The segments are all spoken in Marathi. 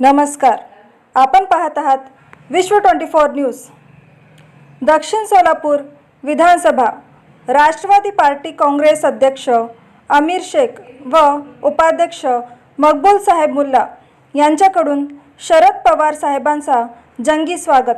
नमस्कार. आपण पाहत आहात विश्व ट्वेंटी फोर न्यूज. दक्षिण सोलापूर विधानसभा राष्ट्रवादी पार्टी काँग्रेस अध्यक्ष अमीर शेख व उपाध्यक्ष मकबूल साहेब मुल्ला यांच्याकडून शरद पवार साहेबांचा जंगी स्वागत.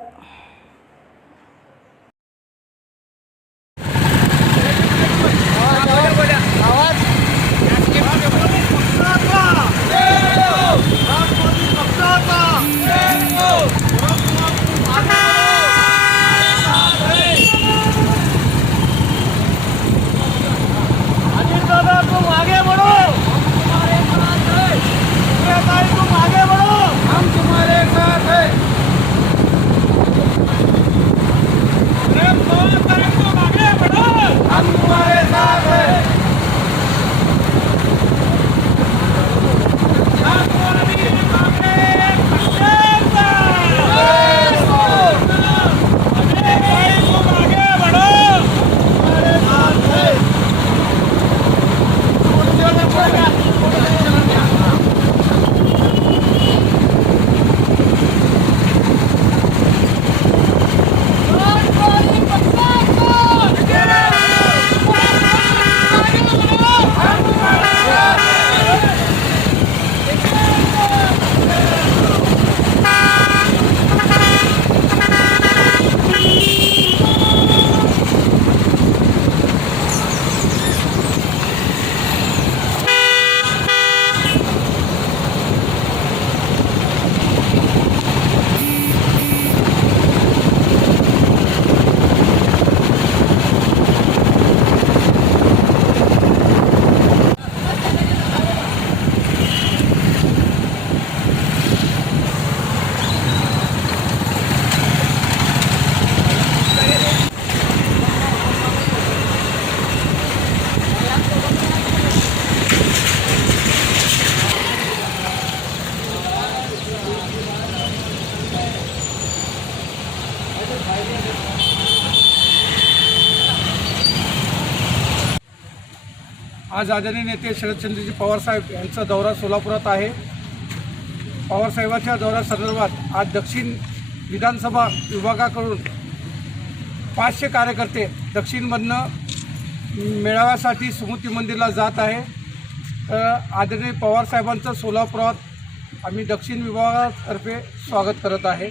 आज आदरणीय नेते शरदचंद्रजी पवारसाहेब यांचा दौरा सोलापुरात आहे. पवारसाहेबांच्या दौऱ्यासंदर्भात आज दक्षिण विधानसभा विभागाकडून पाचशे कार्यकर्ते दक्षिणमधनं मेळाव्यासाठी स्मृती मंदिरला जात आहे. तर आदरणीय पवारसाहेबांचं सोलापुरात आम्ही दक्षिण विभागातर्फे स्वागत करत आहे.